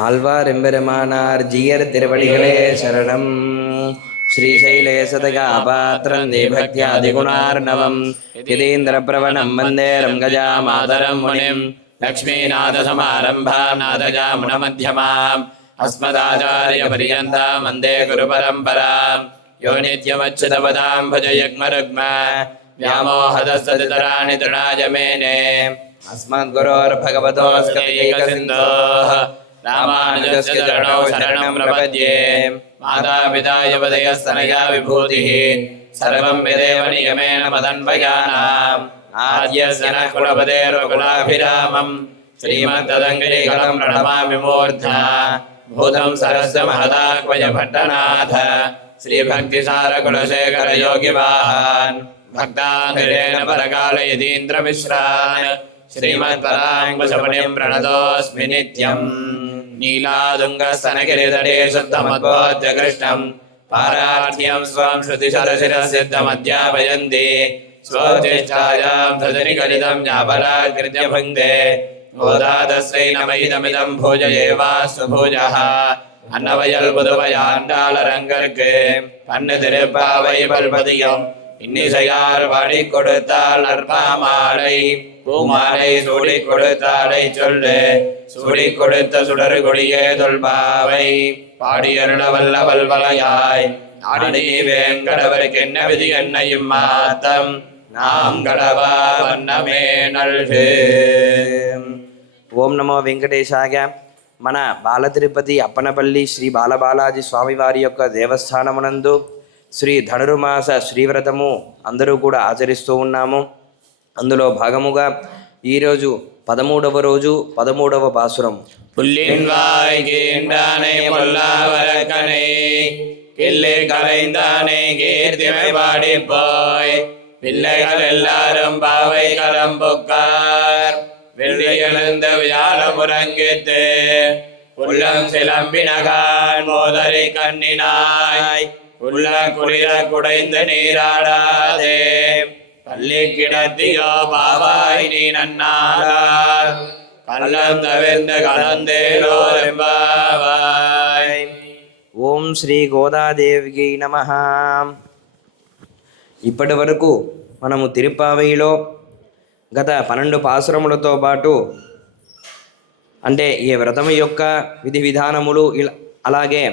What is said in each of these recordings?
ஆழ்வார் எம்பெருமானார் ஜீயர் திருவடிகளே சரணம் ஸ்ரீசைலே சதகாபாத்திரம் தேபக்தியாதிகுணார்ணவம் யதீந்திரபிரவணம் வந்தே ரங்கஜா மாதரம் முனிம் लक्ष्मीनाथसमारम्भां नाथजामुनमध्यमाम् अस्मदाचार्यपर्यन्तां वन्दे गुरुपरम्पराम् यो नित्यमच्युतपदां भजयग्मरुग्म व्यामोहदस्तराणि तृणाय मेने अस्मद्गुरोर्भगवतोऽस्कैकसिन्धोः रामानुजस्य चरणौ शरणं प्रपद्ये। मातापिता यवदयस्तनया विभूतिः। सर्वं विदेव नियमेन मदन्वयानाम् आद्यस्य नः कुलपतेर्वकुलाभिरामम् श्रीमन्तदङ्गिरिकलं प्रणमामि मूर्धा भूतं सरस्य महदाह्वय भट्टनाथ। श्रीभक्तिसारकुलशेखरयोगिवाहान्। भक्ताङ्गिरेण परकाल यतीन्द्रमिश्रान् श्रीमत्पराङ्कुशपणिं प्रणतोऽस्मि नित्यम् नीलादुङ्गस्तनगिरितटे शुद्धमद्बोध्य कृष्णम् पारार्थ्यं स्वं श्रुतिशरशिरसिद्धमध्यापयन्ति स्वोच्चिष्टायां धृतिनिकलितं ज्ञापराकृत्य भुङ्क्ते गोदादस्यै नमैदमिदं भुज एवास्तु भुजः அன்னவயல் புதுவையாண்டாளரங்கற்கு பன்னு திருப்பாவை பல்பதியம் இன்னிசையார் பாடி கொடுத்தாள் நற்பாமாலை பூமாலை சூடி கொடுத்தாலை சொல்லு சூடி கொடுத்த சுடரு கொடியே தொல்பாவை பாடியருள வல்ல வல்வலையாய் ஆடி வேங்கடவருக்கு என்ன விதி என்னையும் மாத்தம் நாம் கடவா வண்ணமே நல்கு ఓం నమో వెంకటేశాయ మన బాల తిరుపతి అప్పనపల్లి శ్రీ బాలబాలాజీ స్వామివారి యొక్క దేవస్థానమునందు శ్రీ ధనుర్మాస శ్రీవ్రతము అందరూ కూడా ఆచరిస్తూ ఉన్నాము అందులో భాగముగా ఈరోజు పదమూడవ రోజు పదమూడవ పాసురం புல்லின் வாய் கீண்டானை பொல்லாவரக்கனை கிள்ளி கலைந்தானை கீர்த்திமை பாடி போய் பிள்ளைகள் எல்லாரும் பாவை கலம்புக்கார் வெள்ளி எழுந்த வியாழ முறங்கித்து உள்ளம் சிலம்பினகான் மோதரை கண்ணினாய் உள்ள குளிர குடைந்து நீராடாதே ಅಲ್ಲಿ ಗಿಡದಿಯೋ ಬಾಬಾಯಿ ನನ್ನಾರ ఓం శ్రీ గోదాదేవికి నమ. ఇప్పటి వరకు మనము తిరుపావయిలో గత పన్నెండు పాసురములతో పాటు అంటే ఈ వ్రతం యొక్క విధి విధానములు ఇలా అలాగే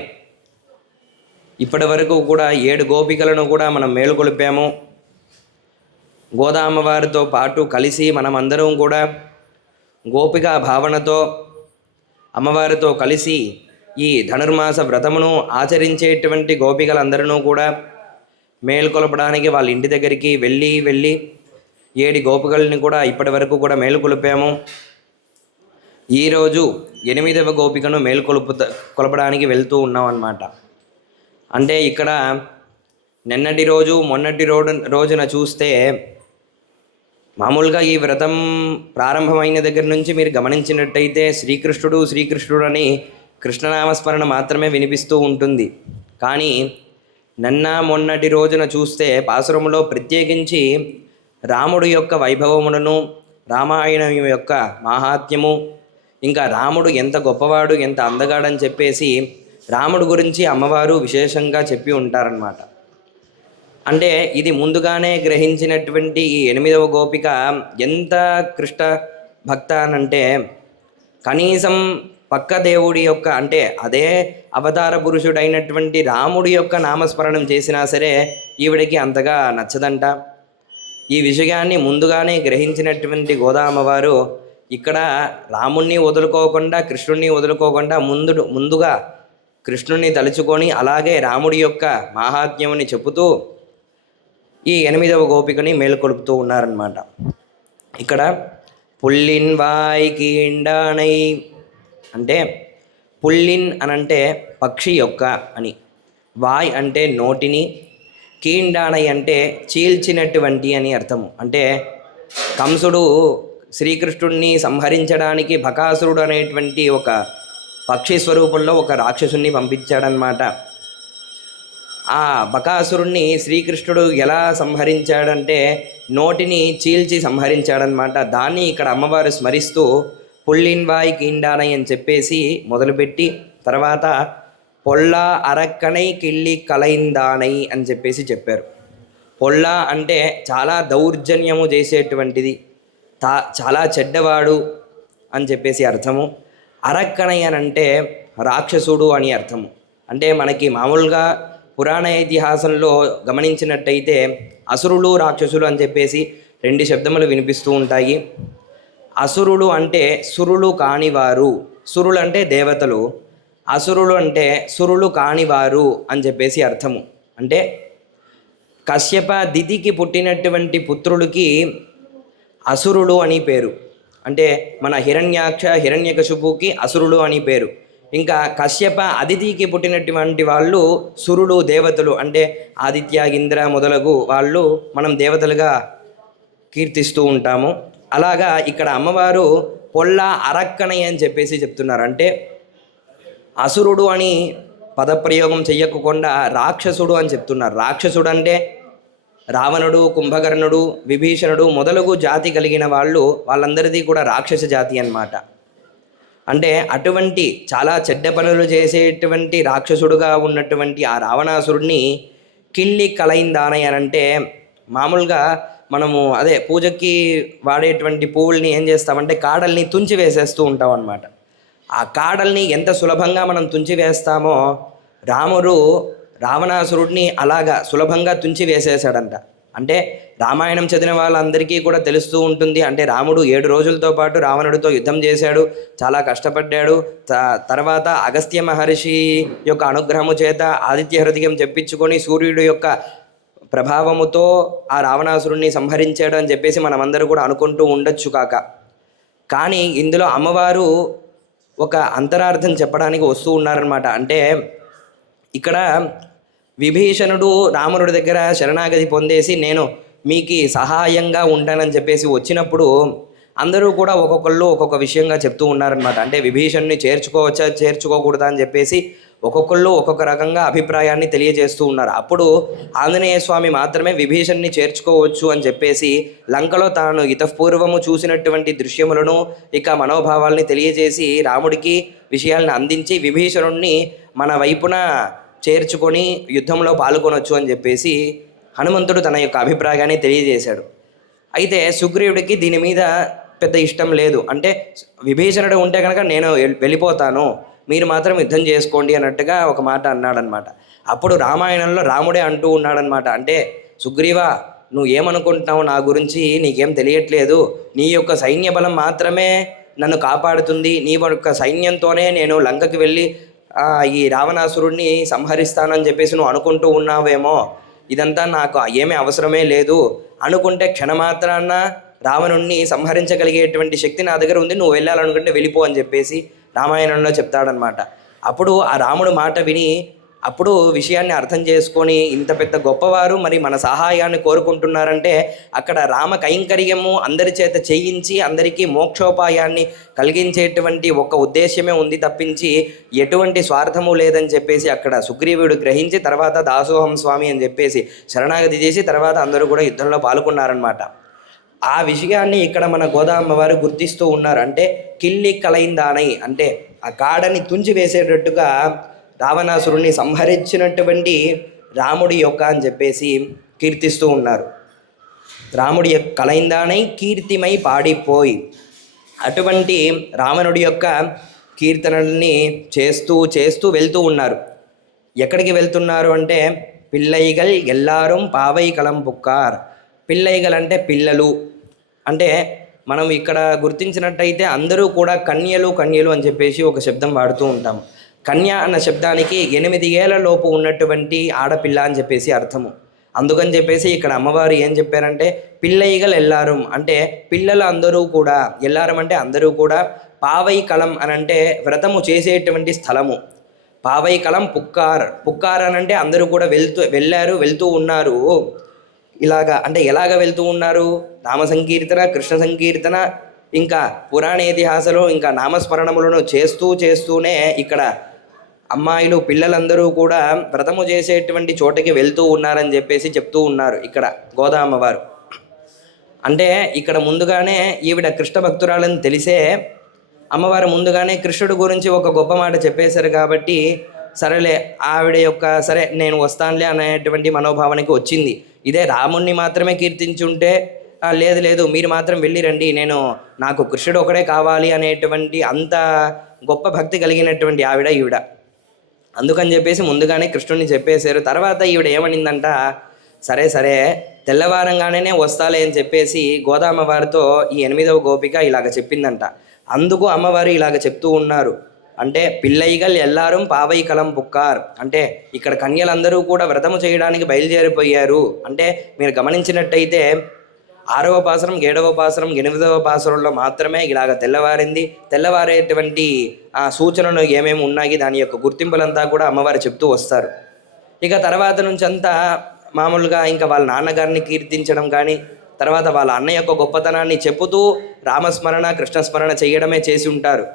ఇప్పటి వరకు కూడా ఏడు గోపికలను కూడా మనం మేలుకొలిపాము. గోదామవారితో పాటు కలిసి మనమందరం కూడా గోపికా భావనతో అమ్మవారితో కలిసి ఈ ధనుర్మాస వ్రతమును ఆచరించేటువంటి గోపికలందరినూ కూడా మేలుకొలపడానికి వాళ్ళ ఇంటి దగ్గరికి వెళ్ళి వెళ్ళి ఏడు గోపికల్ని కూడా ఇప్పటి వరకు కూడా మేలుకొలిపాము. ఈరోజు ఎనిమిదవ గోపికను మేలుకొలుపు కొలపడానికి వెళ్తూ ఉన్నాం అన్నమాట అంటే ఇక్కడ నిన్నటి రోజు మొన్నటి రోజు రోజున చూస్తే మామూలుగా ఈ వ్రతం ప్రారంభమైన దగ్గర నుంచి మీరు గమనించినట్టయితే శ్రీకృష్ణుడు శ్రీకృష్ణుడు అని కృష్ణనామస్మరణ మాత్రమే వినిపిస్తూ ఉంటుంది. కానీ నన్న మొన్నటి రోజున చూస్తే పాసురములో ప్రత్యేకించి రాముడు యొక్క వైభవములను రామాయణం యొక్క మాహాత్మ్యము ఇంకా రాముడు ఎంత గొప్పవాడు ఎంత అందగాడని చెప్పేసి రాముడు గురించి అమ్మవారు విశేషంగా చెప్పి ఉంటారనమాట అంటే ఇది ముందుగానే గ్రహించినటువంటి ఈ ఎనిమిదవ గోపిక ఎంత కృష్ణ భక్త అనంటే కనీసం పక్క దేవుడి యొక్క అంటే అదే అవతార పురుషుడైనటువంటి రాముడి యొక్క నామస్మరణం చేసినా సరే ఈవిడికి అంతగా నచ్చదంట. ఈ విషయాన్ని ముందుగానే గ్రహించినటువంటి గోదామవారు ఇక్కడ రాముణ్ణి వదులుకోకుండా కృష్ణుణ్ణి వదులుకోకుండా ముందు ముందుగా కృష్ణుణ్ణి తలుచుకొని అలాగే రాముడి యొక్క మాహాత్మ్యముని చెబుతూ ఈ ఎనిమిదవ గోపికని మేలుకొలుపుతూ ఉన్నారనమాట ఇక్కడ పుల్లిన్ వాయ్ కీండానై అంటే పుల్లిన్ అనంటే పక్షి యొక్క అని. వాయ్ అంటే నోటిని కీండానై అంటే చీల్చినటువంటి అని అర్థము అంటే కంసుడు శ్రీకృష్ణుడిని సంహరించడానికి బకాసురుడు అనేటువంటి ఒక పక్షి స్వరూపంలో ఒక రాక్షసుని పంపించాడనమాట ఆ బకాసురుణ్ణి శ్రీకృష్ణుడు ఎలా సంహరించాడంటే నోటిని చీల్చి సంహరించాడనమాట దాన్ని ఇక్కడ అమ్మవారు స్మరిస్తూ పుల్లిన్వాయి కీండానై అని చెప్పేసి మొదలుపెట్టి తర్వాత పొల్ల అరక్కనై కిళ్ళి కలైందానై అని చెప్పేసి చెప్పారు. పొల్ల అంటే చాలా దౌర్జన్యము చేసేటువంటిది. తా చాలా చెడ్డవాడు అని చెప్పేసి అర్థము. అరక్కనై అని అంటే రాక్షసుడు అని అర్థము. అంటే మనకి మామూలుగా పురాణ ఇతిహాసంలో గమనించినట్టయితే అసురులు రాక్షసులు అని చెప్పేసి రెండు శబ్దములు వినిపిస్తూ ఉంటాయి. అసురులు అంటే సురులు కానివారు. సురులు అంటే దేవతలు. అసురులు అంటే సురులు కానివారు అని చెప్పేసి అర్థము. అంటే కశ్యప దితికి పుట్టినటువంటి పుత్రులకి అసురులు అని పేరు. అంటే మన హిరణ్యాక్ష హిరణ్యకశుపుకి అసురులు అని పేరు. ఇంకా కశ్యప అదితికి పుట్టినటువంటి వాళ్ళు సురులు దేవతలు అంటే ఆదిత్య ఇంద్ర మొదలగు వాళ్ళు మనం దేవతలుగా కీర్తిస్తూ ఉంటాము. అలాగా ఇక్కడ అమ్మవారు పొల్ల అరక్కనయ్య అని చెప్పేసి చెప్తున్నారు. అంటే అసురుడు అని పదప్రయోగం చెయ్యకుండా రాక్షసుడు అని చెప్తున్నారు. రాక్షసుడు అంటే రావణుడు కుంభకర్ణుడు విభీషణుడు మొదలగు జాతి కలిగిన వాళ్ళు వాళ్ళందరిది కూడా రాక్షస జాతి అన్నమాట. అంటే అటువంటి చాలా చెడ్డ పనులు చేసేటువంటి రాక్షసుడుగా ఉన్నటువంటి ఆ రావణాసురుడిని కిళ్ళి కలయిందానయ్య అని అంటే మామూలుగా మనము అదే పూజకి వాడేటువంటి పువ్వుల్ని ఏం చేస్తామంటే కాడల్ని తుంచి వేసేస్తూ ఉంటాం అనమాట ఆ కాడల్ని ఎంత సులభంగా మనం తుంచి వేస్తామో రాముడు రావణాసురుడిని అలాగా సులభంగా తుంచి వేసేసాడంట అంటే రామాయణం చదివిన వాళ్ళందరికీ కూడా తెలుస్తూ ఉంటుంది. అంటే రాముడు ఏడు రోజులతో పాటు రావణుడితో యుద్ధం చేశాడు చాలా కష్టపడ్డాడు. త- తర్వాత అగస్త్య మహర్షి యొక్క అనుగ్రహము చేత ఆదిత్య హృదయం చెప్పించుకొని సూర్యుడు యొక్క ప్రభావముతో ఆ రావణాసురుణ్ణి సంహరించాడు అని చెప్పేసి మనమందరూ కూడా అనుకుంటూ ఉండొచ్చు కాక. కానీ ఇందులో అమ్మవారు ఒక అంతరార్థం చెప్పడానికి వస్తూ ఉన్నారనమాట అంటే ఇక్కడ విభీషణుడు రాముడి దగ్గర శరణాగతి పొందేసి నేను మీకు సహాయంగా ఉంటానని చెప్పేసి వచ్చినప్పుడు అందరూ కూడా ఒక్కొక్కళ్ళు ఒక్కొక్క విషయంగా చెప్తూ ఉన్నారనమాట అంటే విభీషణ్ణి చేర్చుకోవచ్చా చేర్చుకోకూడదా అని చెప్పేసి ఒక్కొక్కళ్ళు ఒక్కొక్క రకంగా అభిప్రాయాన్ని తెలియజేస్తూ ఉన్నారు. అప్పుడు ఆంజనేయ స్వామి మాత్రమే విభీషణ్ణి చేర్చుకోవచ్చు అని చెప్పేసి లంకలో తాను ఇతపూర్వము చూసినటువంటి దృశ్యములను ఇక మనోభావాల్ని తెలియజేసి రాముడికి విషయాలను అందించి విభీషణుణ్ణి మన వైపున చేర్చుకొని యుద్ధంలో పాల్గొనొచ్చు అని చెప్పేసి హనుమంతుడు తన యొక్క అభిప్రాయాన్ని తెలియజేశాడు. అయితే సుగ్రీవుడికి దీని మీద పెద్ద ఇష్టం లేదు. అంటే విభీషణుడు ఉంటే కనుక నేను వెళ్ళిపోతాను. మీరు మాత్రం యుద్ధం చేసుకోండి అన్నట్టుగా ఒక మాట అన్నాడనమాట అప్పుడు రామాయణంలో రాముడే అంటూ ఉన్నాడనమాట అంటే సుగ్రీవా నువ్వు ఏమనుకుంటున్నావు నా గురించి నీకేం తెలియట్లేదు. నీ యొక్క సైన్య బలం మాత్రమే నన్ను కాపాడుతుంది. నీ యొక్క సైన్యంతోనే నేను లంకకి వెళ్ళి ఈ రావణాసురుడిని సంహరిస్తానని చెప్పేసి నువ్వు అనుకుంటూ ఉన్నావేమో ఇదంతా నాకు ఏమీ అవసరమే లేదు. అనుకుంటే క్షణమాత్రాన రావణుణ్ణి సంహరించగలిగేటువంటి శక్తి నా దగ్గర ఉంది నువ్వు వెళ్ళాలనుకుంటే వెళ్ళిపో అని చెప్పేసి రామాయణంలో చెప్తాడనమాట అప్పుడు ఆ రాముడు మాట విని అప్పుడు విషయాన్ని అర్థం చేసుకొని ఇంత పెద్ద గొప్పవారు మరి మన సహాయాన్ని కోరుకుంటున్నారంటే అక్కడ రామ కైంకర్యము అందరి చేత చేయించి అందరికీ మోక్షోపాయాన్ని కలిగించేటువంటి ఒక ఉద్దేశ్యమే ఉంది తప్పించి ఎటువంటి స్వార్థము లేదని చెప్పేసి అక్కడ సుగ్రీవుడు గ్రహించి తర్వాత దాసోహం స్వామి అని చెప్పేసి శరణాగతి చేసి తర్వాత అందరూ కూడా యుద్ధంలో పాల్గొన్నారనమాట ఆ విషయాన్ని ఇక్కడ మన గోదామ్మ వారు గుర్తిస్తూ ఉన్నారు. అంటే కిల్లి కలైందానై అంటే ఆ కాడని తుంచి వేసేటట్టుగా రావణాసురుణ్ణి సంహరించినటువంటి రాముడి యొక్క అని చెప్పేసి కీర్తిస్తూ ఉన్నారు. రాముడి యొక్క కలైందానై కీర్తిమై పాడిపోయి అటువంటి రావణుడి యొక్క కీర్తనల్ని చేస్తూ చేస్తూ వెళ్తూ ఉన్నారు. ఎక్కడికి వెళ్తున్నారు అంటే పిల్లైగల్ ఎల్లారం పావై కలం పుక్కార్. పిల్లైగల్ అంటే పిల్లలు. అంటే మనం ఇక్కడ గుర్తించినట్టయితే అందరూ కూడా కన్యలు కన్యలు అని చెప్పేసి ఒక శబ్దం వాడుతూ ఉంటాం. కన్య అన్న శబ్దానికి ఎనిమిది ఏళ్ళ లోపు ఉన్నటువంటి ఆడపిల్ల అని చెప్పేసి అర్థము. అందుకని చెప్పేసి ఇక్కడ అమ్మవారు ఏం చెప్పారంటే పిల్లయ్యగలు ఎల్లారం. అంటే పిల్లలు అందరూ కూడా ఎల్లారం అంటే అందరూ కూడా పావై కలం అని అంటే వ్రతము చేసేటువంటి స్థలము. పావై కలం పుక్కార్. పుక్కార్ అని అంటే అందరూ కూడా వెళ్తూ వెళ్ళారు వెళ్తూ ఉన్నారు. ఇలాగా అంటే ఎలాగ వెళ్తూ ఉన్నారు? నామ సంకీర్తన కృష్ణ సంకీర్తన ఇంకా పురాణ ఇతిహాసలో ఇంకా నామస్మరణములను చేస్తూ చేస్తూనే ఇక్కడ అమ్మాయిలు పిల్లలందరూ కూడా వ్రతము చేసేటువంటి చోటకి వెళ్తూ ఉన్నారని చెప్పేసి చెప్తూ ఉన్నారు ఇక్కడ గోదామ్మవారు అంటే ఇక్కడ ముందుగానే ఈవిడ కృష్ణ భక్తురాలని తెలిసే అమ్మవారు ముందుగానే కృష్ణుడు గురించి ఒక గొప్ప మాట చెప్పేశారు కాబట్టి సరేలే ఆవిడ యొక్క సరే నేను వస్తానులే అనేటువంటి మనోభావనకి వచ్చింది. ఇదే రాముణ్ణి మాత్రమే కీర్తించుంటే లేదు లేదు మీరు మాత్రం వెళ్ళి రండి నేను నాకు కృష్ణుడు ఒకడే కావాలి అనేటువంటి అంత గొప్ప భక్తి కలిగినటువంటి ఆవిడ ఈవిడ. అందుకని చెప్పేసి ముందుగానే కృష్ణుడిని చెప్పేశారు. తర్వాత ఈవిడ ఏమనిందంట? సరే సరే తెల్లవారంగానే వస్తాలే అని చెప్పేసి గోదామ వారితో ఈ ఎనిమిదవ గోపిక ఇలాగ చెప్పిందంట. అందుకు అమ్మవారు ఇలాగ చెప్తూ ఉన్నారు. అంటే పిల్లైగల్ ఎల్లారం పావై కలం పుక్కార్. అంటే ఇక్కడ కన్యలందరూ కూడా వ్రతము చేయడానికి బయలుదేరిపోయారు. అంటే మీరు గమనించినట్టయితే ఆరవ పాసరం ఏడవ పాసరం ఎనిమిదవ పాసరంలో మాత్రమే ఇలాగ తెల్లవారింది. తెల్లవారేటువంటి ఆ సూచనలు ఏమేమి ఉన్నాయి దాని యొక్క గుర్తింపులంతా కూడా అమ్మవారు చెప్తూ వస్తారు. ఇక తర్వాత నుంచి అంతా మామూలుగా ఇంకా వాళ్ళ నాన్నగారిని కీర్తించడం కానీ తర్వాత వాళ్ళ అన్న యొక్క గొప్పతనాన్ని చెప్పుతూ రామస్మరణ కృష్ణస్మరణ చేయడమే చేసి ఉంటారు.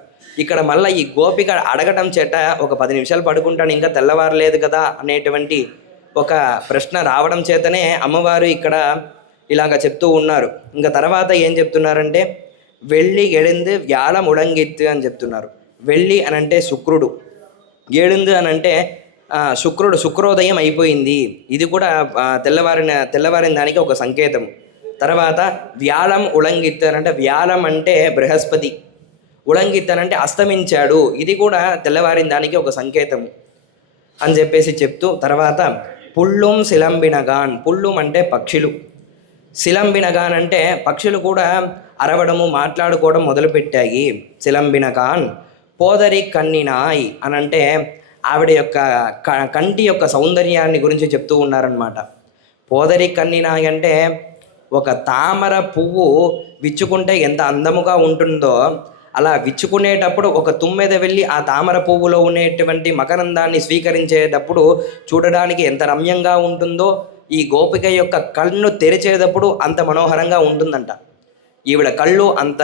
ఇక్కడ మళ్ళీ ఈ గోపిక అడగటం చేట ఒక పది నిమిషాలు పడుకుంటాను ఇంకా తెల్లవారలేదు కదా అనేటువంటి ఒక ప్రశ్న రావడం చేతనే అమ్మవారు ఇక్కడ ఇలాగ చెప్తూ ఉన్నారు. ఇంకా తర్వాత ఏం చెప్తున్నారంటే వెళ్ళి ఎడింది వ్యాల ముడంగిత్తు అని చెప్తున్నారు. వెళ్ళి అని అంటే శుక్రుడు. ఏడింది అని అంటే శుక్రుడు శుక్రోదయం అయిపోయింది. ఇది కూడా తెల్లవారిన తెల్లవారిన దానికి ఒక సంకేతం. తర్వాత వ్యాళం ఉళంగిత్ అని అంటే వ్యాళం అంటే బృహస్పతి. ఉళంగిత్ అని అంటే అస్తమించాడు. ఇది కూడా తెల్లవారిన దానికి ఒక సంకేతం అని చెప్పేసి చెప్తూ తర్వాత పుళ్ళుం శిలంబినగాన్. పుళ్ళుం అంటే పక్షులు. శిలంబినగాన్ అంటే పక్షులు కూడా అరవడము మాట్లాడుకోవడం మొదలుపెట్టాయి. శిలంబినగాన్ పోదరి కన్నినాయ్ అని అంటే ఆవిడ యొక్క క- కంటి యొక్క సౌందర్యాన్ని గురించి చెప్తూ ఉన్నారనమాట పోదరి కన్నినాయ్ అంటే ఒక తామర పువ్వు విచ్చుకుంటే ఎంత అందముగా ఉంటుందో అలా విచ్చుకునేటప్పుడు ఒక తుమ్మెద వెళ్ళి ఆ తామర పువ్వులో ఉండేటువంటి మకరందాన్ని స్వీకరించేటప్పుడు చూడడానికి ఎంత రమ్యంగా ఉంటుందో ఈ గోపిక యొక్క కళ్ళు తెరిచేటప్పుడు అంత మనోహరంగా ఉంటుందంట. ఈవిడ కళ్ళు అంత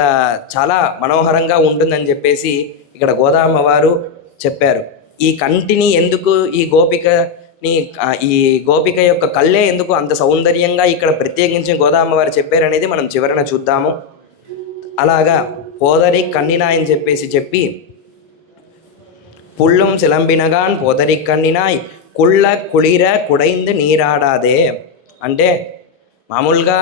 చాలా మనోహరంగా ఉంటుందని చెప్పేసి ఇక్కడ గోదామ వారు చెప్పారు. ఈ కంటిని ఎందుకు ఈ గోపికని ఈ గోపిక యొక్క కళ్ళే ఎందుకు అంత సౌందర్యంగా ఇక్కడ ప్రత్యేకించి గోదామ వారు చెప్పారనేది మనం చివరన చూద్దాము. అలాగా పోదరి కన్నినాయని చెప్పేసి చెప్పి పుల్లం సిలంబినగాన్ పోదరి కన్నినాయ్ కుళ్ళ కుళిర కుడైంది నీరాడాదే అంటే మామూలుగా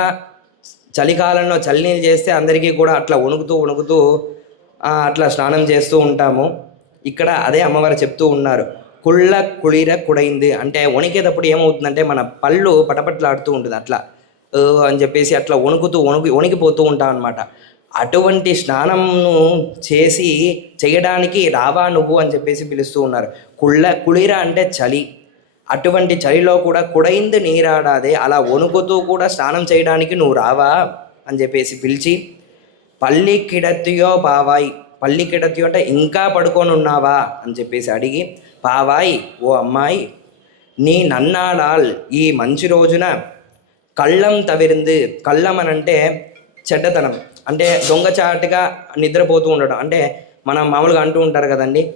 చలికాలంలో చలినీళ్ళు చేస్తే అందరికీ కూడా అట్లా వణుకుతూ వణుకుతూ అట్లా స్నానం చేస్తూ ఉంటాము. ఇక్కడ అదే అమ్మవారు చెప్తూ ఉన్నారు. కుళ్ళ కుళిర కుడైంది. అంటే వణికేటప్పుడు ఏమవుతుందంటే మన పళ్ళు పటపట్లాడుతూ ఉంటుంది. అట్లా "ఓ" అని చెప్పేసి అట్లా వణుకుతూ వణుకు వణికిపోతూ ఉంటాం అనమాట అటువంటి స్నానంను చేసి చేయడానికి రావా నువ్వు అని చెప్పేసి పిలుస్తూ ఉన్నారు. కుళ్ళ కుళిర అంటే చలి. అటువంటి చలిలో కూడా కుడైంది నీరాడాదే. అలా వణుకుతూ కూడా స్నానం చేయడానికి నువ్వు రావా? అని చెప్పేసి పిలిచి పల్లి కిడతియో పావాయ్ పల్లి కిడతియో అంటే ఇంకా పడుకొని ఉన్నావా? అని చెప్పేసి అడిగి పావాయ్ ఓ అమ్మాయి నీ నన్నాడాల్ ఈ మంచి రోజున కళ్ళం తవిరింది. కళ్ళం అని అంటే చెడ్డతనం. అంటే దొంగచాటుగా నిద్రపోతూ ఉండడం. అంటే మనం మామూలుగా అంటూ ఉంటారు కదండి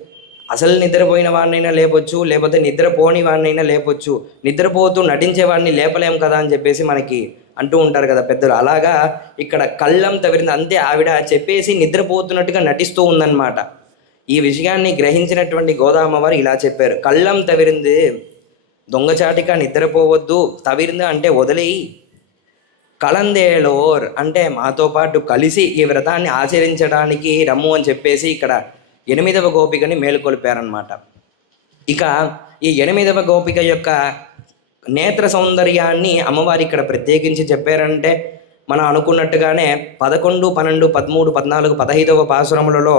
అసలు నిద్రపోయిన వాడినైనా లేపొచ్చు లేకపోతే నిద్రపోని వాడినైనా లేపొచ్చు. నిద్రపోతూ నటించే వాడిని లేపలేం కదా అని చెప్పేసి మనకి అంటూ ఉంటారు కదా పెద్దలు. అలాగా ఇక్కడ కళ్ళం తవిరింది అంతే ఆవిడ చెప్పేసి నిద్రపోతున్నట్టుగా నటిస్తూ ఉందన్నమాట. ఈ విషయాన్ని గ్రహించినటువంటి గోదామవారు ఇలా చెప్పారు. కళ్ళం తవిరింది దొంగచాటిగా నిద్రపోవద్దు తవిరింది అంటే వదిలేయి. కలందేలోర్ అంటే మాతో పాటు కలిసి ఈ వ్రతాన్ని ఆచరించడానికి రమ్ము అని చెప్పేసి ఇక్కడ ఎనిమిదవ గోపికని మేలుకొల్పారనమాట ఇక ఈ ఎనిమిదవ గోపిక యొక్క నేత్ర సౌందర్యాన్ని అమ్మవారి ఇక్కడ ప్రత్యేకించి చెప్పారంటే మనం అనుకున్నట్టుగానే పదకొండు పన్నెండు పదమూడు పద్నాలుగు పదహైదవ పాసురములలో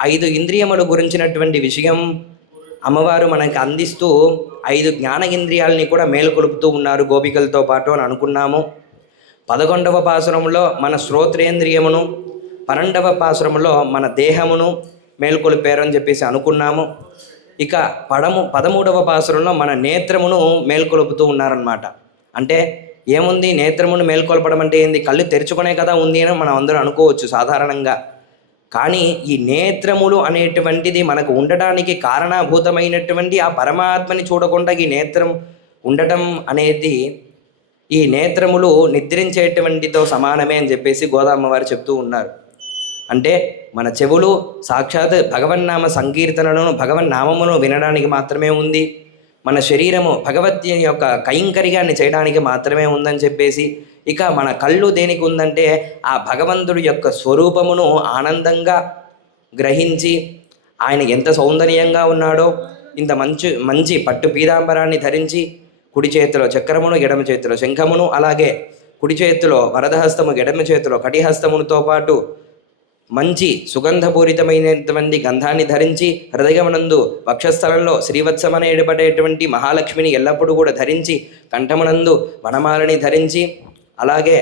ఐదు ఇంద్రియముల గురించినటువంటి విషయం అమ్మవారు మనకి అందిస్తూ ఐదు జ్ఞాన ఇంద్రియాలని కూడా మేలుకొలుపుతూ ఉన్నారు గోపికలతో పాటు అని అనుకున్నాము. పదకొండవ పాసురంలో మన శ్రోత్రేంద్రియమును పన్నెండవ పాసురంలో మన దేహమును మేల్కొలిపారు అని చెప్పేసి అనుకున్నాము. ఇక పడము పదమూడవ పాసురంలో మన నేత్రమును మేల్కొలుపుతూ ఉన్నారనమాట అంటే ఏముంది? నేత్రమును మేల్కొల్పడం అంటే ఏంది? కళ్ళు తెరుచుకునే కదా ఉంది అని మనం అందరూ అనుకోవచ్చు సాధారణంగా. కానీ ఈ నేత్రములు అనేటువంటిది మనకు ఉండటానికి కారణభూతమైనటువంటి ఆ పరమాత్మని చూడకుండా ఈ నేత్రం ఉండటం అనేది ఈ నేత్రములు నిద్రించేటువంటితో సమానమే అని చెప్పేసి గోదామ్మ వారు చెప్తూ ఉన్నారు. అంటే మన చెవులు సాక్షాత్ భగవన్నామ సంకీర్తనలను భగవన్నామమును వినడానికి మాత్రమే ఉంది. మన శరీరము భగవత్ యొక్క కైంకర్యాన్ని చేయడానికి మాత్రమే ఉందని చెప్పేసి ఇక మన కళ్ళు దేనికి ఉందంటే ఆ భగవంతుడి యొక్క స్వరూపమును ఆనందంగా గ్రహించి ఆయన ఎంత సౌందర్యంగా ఉన్నాడో ఇంత మంచి మంచి పట్టు పీతాంబరాన్ని ధరించి కుడి చేతిలో చక్రమును ఎడమ చేతిలో శంఖమును అలాగే కుడి చేతిలో వరదహస్తము ఎడమ చేతిలో కటిహస్తమునితో పాటు మంచి సుగంధపూరితమైనటువంటి గంధాన్ని ధరించి హృదయమునందు వక్షస్థలంలో శ్రీవత్సమన ఏడబడేటువంటి మహాలక్ష్మిని ఎల్లప్పుడూ కూడా ధరించి కంఠమునందు వనమాలని ధరించి అలాగే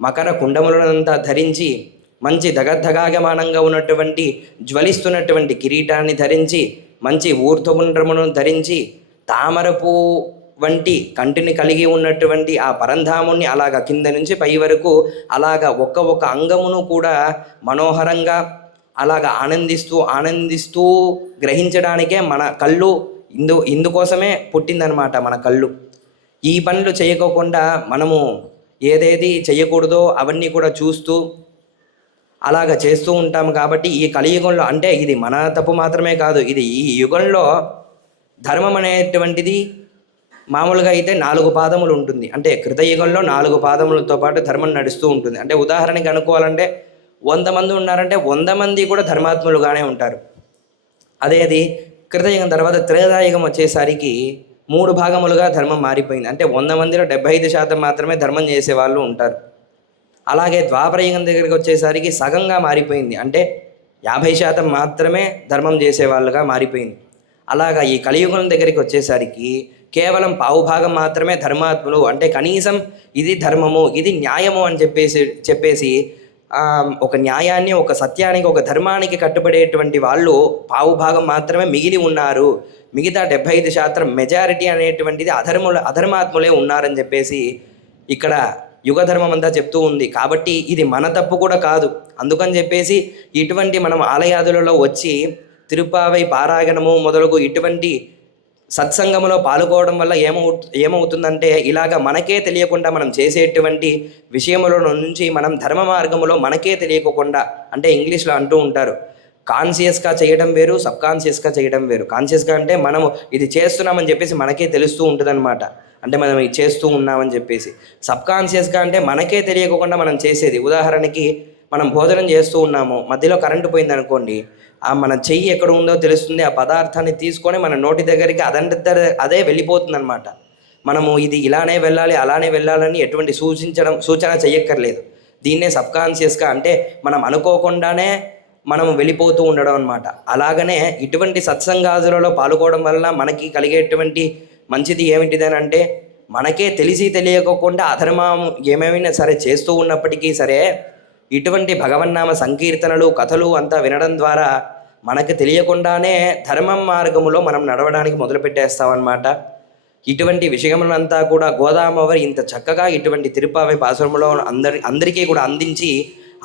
మకర కుండములనంతా ధరించి మంచి దగద్ధగాగమానంగా ఉన్నటువంటి జ్వలిస్తున్నటువంటి కిరీటాన్ని ధరించి మంచి ఊర్ధ్వపుండ్రమును ధరించి తామరపు వంటి కంటిని కలిగి ఉన్నటువంటి ఆ పరంధాముని అలాగ కింద నుంచి పై వరకు అలాగ ఒక్క ఒక్క అంగమును కూడా మనోహరంగా అలాగ ఆనందిస్తూ ఆనందిస్తూ గ్రహించడానికే మన కళ్ళు ఇందు ఇందుకోసమే పుట్టిందనమాట మన కళ్ళు. ఈ పనులు చేయకోకుండా మనము ఏదేది చేయకూడదో అవన్నీ కూడా చూస్తూ అలాగ చేస్తూ ఉంటాం కాబట్టి ఈ కలియుగంలో అంటే ఇది మన తప్పు మాత్రమే కాదు ఇది ఈ యుగంలో ధర్మం అనేటువంటిది మామూలుగా అయితే నాలుగు పాదములు ఉంటుంది. అంటే కృతయుగంలో నాలుగు పాదములతో పాటు ధర్మం నడుస్తూ ఉంటుంది. అంటే ఉదాహరణకి అనుకోవాలంటే వంద మంది ఉన్నారంటే వంద మంది కూడా ధర్మాత్ములుగానే ఉంటారు. అదేది? కృతయుగం తర్వాత త్రేతాయుగం వచ్చేసరికి మూడు భాగములుగా ధర్మం మారిపోయింది. అంటే వంద మందిలో డెబ్బై ఐదు శాతం మాత్రమే ధర్మం చేసే వాళ్ళు ఉంటారు. అలాగే ద్వాపరయుగం దగ్గరికి వచ్చేసరికి సగంగా మారిపోయింది. అంటే యాభై శాతం మాత్రమే ధర్మం చేసేవాళ్ళుగా మారిపోయింది. అలాగా ఈ కలియుగం దగ్గరికి వచ్చేసరికి కేవలం పావుభాగం మాత్రమే ధర్మాత్ములు అంటే కనీసం ఇది ధర్మము ఇది న్యాయము అని చెప్పేసి చెప్పేసి ఒక న్యాయాన్ని ఒక సత్యానికి ఒక ధర్మానికి కట్టుబడేటువంటి వాళ్ళు పావుభాగం మాత్రమే మిగిలి ఉన్నారు. మిగతా డెబ్బై ఐదు శాతం మెజారిటీ అనేటువంటిది అధర్ముల అధర్మాత్ములే ఉన్నారని చెప్పేసి ఇక్కడ యుగధర్మం అంతా చెప్తూ ఉంది. కాబట్టి ఇది మన తప్పు కూడా కాదు. అందుకని చెప్పేసి ఇటువంటి మనం ఆలయాదులలో వచ్చి తిరుపావై పారాయణము మొదలగు ఇటువంటి సత్సంగంలో పాల్గొవడం వల్ల ఏమవు ఏమవుతుందంటే ఇలాగ మనకే తెలియకుండా మనం చేసేటువంటి విషయముల నుంచి మనం ధర్మ మార్గములో మనకే తెలియకుండా అంటే ఇంగ్లీష్లో అంటూ ఉంటారు. కాన్షియస్గా చేయడం వేరు సబ్ కాన్షియస్గా చేయడం వేరు. కాన్షియస్గా అంటే మనము ఇది చేస్తున్నామని చెప్పేసి మనకే తెలుస్తూ ఉంటుందన్నమాట. అంటే మనం ఇది చేస్తూ ఉన్నామని చెప్పేసి. సబ్ కాన్షియస్గా అంటే మనకే తెలియకుండా మనం చేసేది. ఉదాహరణకి మనం భోజనం చేస్తూ ఉన్నాము. మధ్యలో కరెంటు పోయింది అనుకోండి ఆ మన చెయ్యి ఎక్కడ ఉందో తెలుస్తుంది. ఆ పదార్థాన్ని తీసుకొని మన నోటి దగ్గరికి అదంతర అదే వెళ్ళిపోతుంది అనమాట మనము ఇది ఇలానే వెళ్ళాలి అలానే వెళ్ళాలని ఎటువంటి సూచించడం సూచన చెయ్యక్కర్లేదు. దీన్నే సబ్కాన్షియస్గా అంటే మనం అనుకోకుండానే మనం వెళ్ళిపోతూ ఉండడం అనమాట అలాగనే ఇటువంటి సత్సంగాదులలో పాల్గొనడం వల్ల మనకి కలిగేటువంటి మంచిది ఏమిటిదని అంటే మనకే తెలిసి తెలియకోకుండా అధర్మం ఏమేమైనా సరే చేస్తూ ఉన్నప్పటికీ సరే ఇటువంటి భగవన్నామ సంకీర్తనలు కథలు అంతా వినడం ద్వారా మనకు తెలియకుండానే ధర్మం మార్గములో మనం నడవడానికి మొదలుపెట్టేస్తామన్నమాట. ఇటువంటి విషయములంతా కూడా గోదామవరి ఇంత చక్కగా ఇటువంటి తిరుపావి పాశ్రమంలో అందరి అందరికీ కూడా అందించి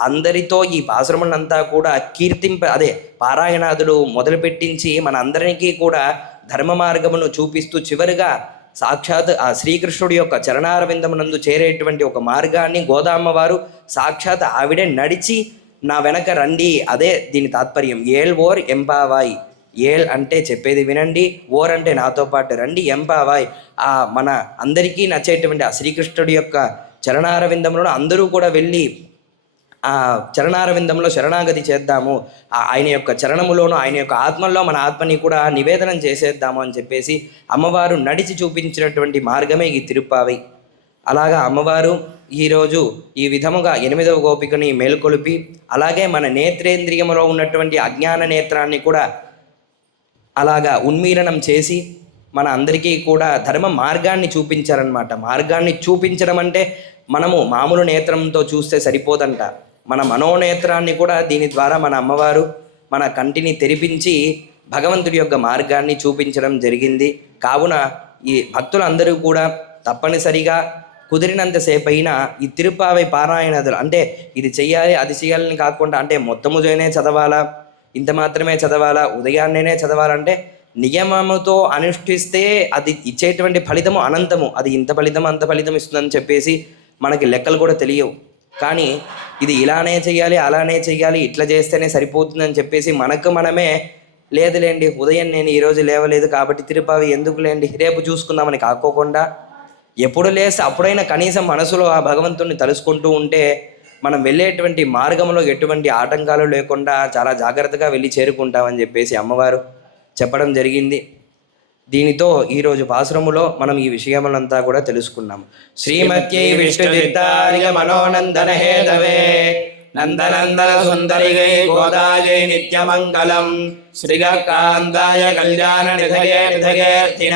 అందరితో ఈ పాశ్రములంతా కూడా కీర్తింప అదే పారాయణాదులు మొదలుపెట్టించి మన అందరికీ కూడా ధర్మ మార్గమును చూపిస్తూ చివరిగా సాక్షాత్ ఆ శ్రీకృష్ణుడి యొక్క చరణారవిందమునందు చేరేటువంటి ఒక మార్గాన్ని గోదామ్మ వారు సాక్షాత్ ఆవిడే నడిచి నా వెనక రండి. అదే దీని తాత్పర్యం. ఏల్ ఓర్ ఎంపావాయ్. ఏల్ అంటే చెప్పేది వినండి. ఓర్ అంటే నాతో పాటు రండి. ఎంపావాయ్. ఆ మన అందరికీ నచ్చేటువంటి ఆ శ్రీకృష్ణుడి యొక్క చరణారవిందంలో అందరూ కూడా వెళ్ళి ఆ చరణారవిందంలో శరణాగతి చేద్దాము. ఆ ఆయన యొక్క చరణములోను ఆయన యొక్క ఆత్మల్లో మన ఆత్మని కూడా నివేదనం చేసేద్దాము అని చెప్పేసి అమ్మవారు నడిచి చూపించినటువంటి మార్గమే ఈ తిరుప్పావి. అలాగా అమ్మవారు ఈరోజు ఈ విధముగా ఎనిమిదవ గోపికని మేల్కొలిపి అలాగే మన నేత్రేంద్రియములో ఉన్నటువంటి అజ్ఞాన నేత్రాన్ని కూడా అలాగా ఉన్మీలనం చేసి మన అందరికీ కూడా ధర్మ మార్గాన్ని చూపించారనమాట మార్గాన్ని చూపించడం అంటే మనము మామూలు నేత్రంతో చూస్తే సరిపోదంట. మన మనోనేత్రాన్ని కూడా దీని ద్వారా మన అమ్మవారు మన కంటిని తెరిపించి భగవంతుడి యొక్క మార్గాన్ని చూపించడం జరిగింది. కావున ఈ భక్తులందరూ కూడా తప్పనిసరిగా కుదిరినంతసేపు అయినా ఈ తిరుపావై పారాయణదులు అంటే ఇది చెయ్యాలి అది చేయాలని కాకుండా అంటే మొత్తముదైనే చదవాలా ఇంత మాత్రమే చదవాలా ఉదయాన్నేనే చదవాలంటే నియమముతో అనుష్ఠిస్తే అది ఇచ్చేటువంటి ఫలితము అనంతము. అది ఇంత ఫలితం అంత ఫలితం ఇస్తుందని చెప్పేసి మనకి లెక్కలు కూడా తెలియవు. కానీ ఇది ఇలానే చేయాలి అలానే చేయాలి ఇట్లా చేస్తేనే సరిపోతుందని చెప్పేసి మనకు మనమే లేదులేండి ఉదయం నేను ఈరోజు లేవలేదు కాబట్టి తిరుపావి ఎందుకు లేండి రేపు చూసుకుందామని కాకోకుండా ఎప్పుడు లేస్తే అప్పుడైనా కనీసం మనసులో ఆ భగవంతుడిని తలుసుకుంటూ ఉంటే మనం వెళ్ళేటువంటి మార్గంలో ఎటువంటి ఆటంకాలు లేకుండా చాలా జాగ్రత్తగా వెళ్ళి చేరుకుంటామని చెప్పేసి అమ్మవారు చెప్పడం జరిగింది. దీనితో ఈరోజు పాశ్రములో మనం ఈ విషయములంతా కూడా తెలుసుకున్నాం. శ్రీమత్యై విష్ణు మనోనందన హేతవే నందనందన సుందరిగై గోదాయై నిత్యమంగళం. శ్రీగకాందాయ కళ్యాణ నిధయే నిధయేర్థిన